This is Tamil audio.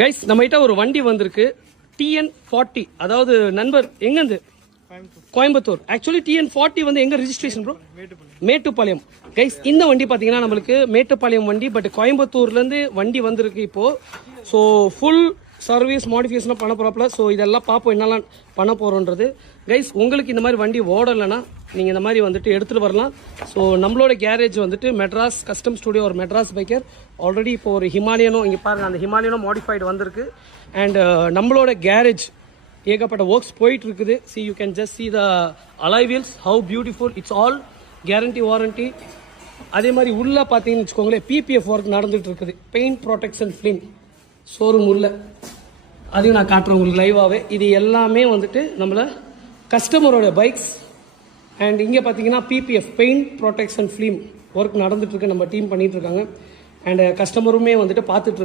கைஸ் நம்மகிட்ட ஒரு வண்டி வந்திருக்கு TN40. அதாவது நண்பர் எங்கேருந்து? கோயம்புத்தூர். ஆக்சுவலி TN40 வந்து எங்க ரெஜிஸ்ட்ரேஷன் ப்ரோ? மேட்டுப்பாளையம். கைஸ் இந்த வண்டி பார்த்தீங்கன்னா நம்மளுக்கு மேட்டுப்பாளையம் வண்டி, பட் கோயம்புத்தூர்லேருந்து வண்டி வந்திருக்கு இப்போ. ஸோ ஃபுல் சர்வீஸ் மாடிஃபிகேஷனாக பண்ண போகிறாப்புல. ஸோ இதெல்லாம் பார்ப்போம் என்னெல்லாம் பண்ண போகிறோன்றது. கைஸ் உங்களுக்கு இந்த மாதிரி வண்டி ஓடலைன்னா நீங்கள் இந்த மாதிரி வந்துட்டு எடுத்துகிட்டு வரலாம். ஸோ நம்மளோட கேரேஜ் வந்துட்டு மெட்ராஸ் கஸ்டம் ஸ்டுடியோ ஒரு மெட்ராஸ் பைக்கர். ஆல்ரெடி இப்போ ஒரு ஹிமாலயனும் இங்கே பாருங்கள், அந்த ஹிமாலயனும் மாடிஃபைடு வந்திருக்கு. அண்ட் நம்மளோட கேரேஜ் ஏகப்பட்ட ஒர்க்ஸ் போயிட்டு இருக்குது. C you can just see the alloy wheels, how beautiful. It's all guarantee warranty. அதே மாதிரி உள்ளே பார்த்தீங்கன்னு வச்சுக்கோங்களேன், PPF ஒர்க் நடந்துகிட்டு இருக்குது. பெயிண்ட் ப்ரொடெக்ஷன் ஃபிலிம் ஷோரூம் உள்ள, அதையும் நான் காட்டுறேன் உங்களுக்கு லைவாகவே. இது எல்லாமே வந்துட்டு நம்மள கஸ்டமரோட பைக்ஸ். அண்ட் இங்கே பார்த்தீங்கன்னா PPF paint protection film work நடந்துட்டுருக்கு. நம்ம டீம் பண்ணிகிட்டு இருக்காங்க. அண்ட் கஸ்டமருமே வந்துட்டு பார்த்துட்ருக்காங்க.